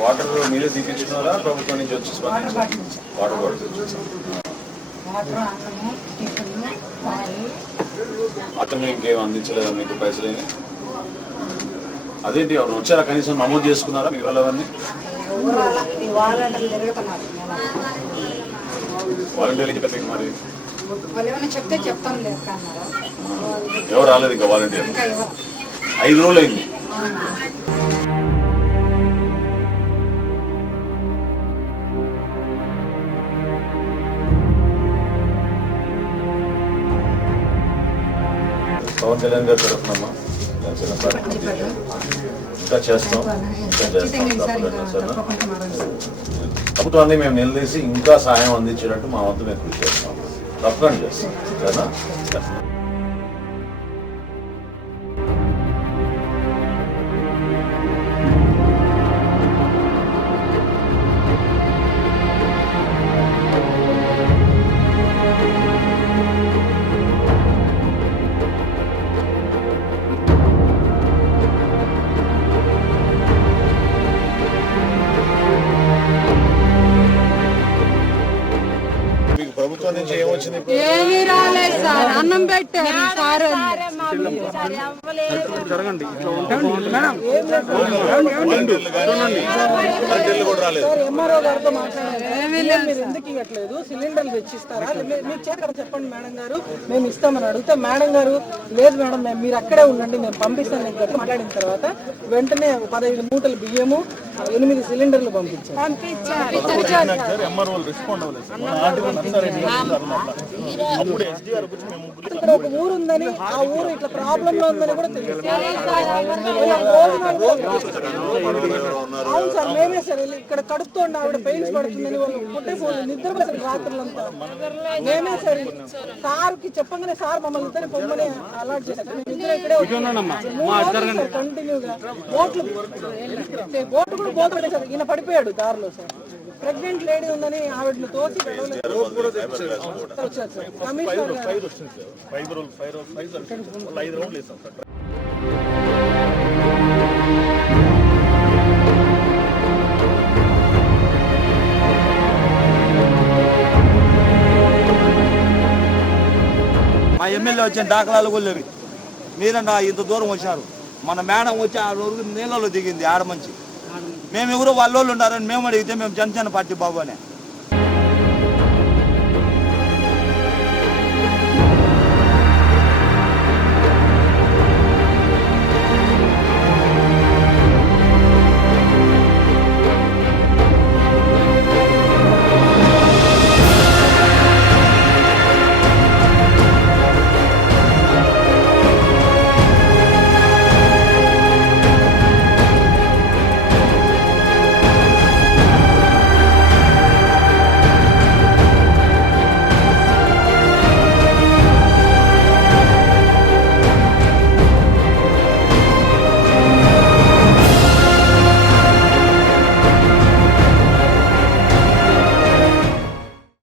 Water మీరే తీపించుకున్నారా ప్రభుత్వం నుంచి వచ్చి వాటర్ అతను ఇంకేం అందించలేదా మీకు పైసలేని? అదేంటి ఎవరు వచ్చారా? కనీసం నమోదు చేసుకున్నారా మీరు వాళ్ళవన్నీ? వాలంటీర్లు చెప్పారు మీకు మరి? ఎవరు రాలేదు ఇంకా వాలంటీర్? 5 రోజులు అయింది. పవన్ కళ్యాణ్ గారు తరఫునమ్మా ఇంకా చేస్తాం ప్రభుత్వాన్ని మేము నిలదీసి ఇంకా సాయం అందించేటట్టు మా వంతు మేము కృషి చేస్తాం. తప్పకుండా చేస్తాం. సరేనా? ప్రభుత్వం నుంచి ఏమొచ్చింది? ఏమీ రాలేదు సార్. అన్నం పెట్టారు సార్. జరగండి. ఎంఆర్ఓ గారితో మాట్లాడారు. మీరు ఎందుకు ఇవ్వట్లేదు? సిలిండర్లు తెచ్చిస్తారా? మీకు చేతి చెప్పండి మేడం గారు, మేము ఇస్తామని అడిగితే మేడం గారు లేదు మేడం మీరు అక్కడే ఉండండి మేము పంపిస్తాను దగ్గర మాట్లాడిన తర్వాత వెంటనే 15 మూటలు బియ్యము 8 సిలిండర్లు పంపించారు. ఇక్కడ ఒక ఊరు ఉందని, ఆ ఊరు ఇట్లా ప్రాబ్లం లో ఉందని కూడా తెలుసు. అవును సార్, మేమే సార్ ఇక్కడ కడుపుతోండి ఆవిడ పెయిన్స్ పడుతుందని వాళ్ళు పుట్టేపోతుంది నిద్రపోతారు రాత్రులంతా. మేమే సార్ సార్కి చెప్పగానే సార్ మమ్మల్ని ఇద్దరు పొమ్మని అలాట్ చేశారు. ఇద్దరు ఇక్కడే కంటిన్యూగా బోట్లు కూడా బోట్ పెట్టేశారు. ఈయన పడిపోయాడు దారిలో సార్. ప్రెగ్నెంట్ లేడీ ఉందని ఆవిడని తోసి వచ్చారు సార్. కమిషనర్ మా ఎమ్మెల్యే వచ్చిన దాఖలాలు కూడా లేవు. మీరన్నా ఇంత దూరం వచ్చారు. మన మేడం వచ్చి ఆ రోజు నీళ్ళలో దిగింది ఆడమంచి. మేము ఎవరో వాళ్ళోళ్ళు ఉన్నారని మేము అడిగితే మేము జనసేన పార్టీ బాబు అని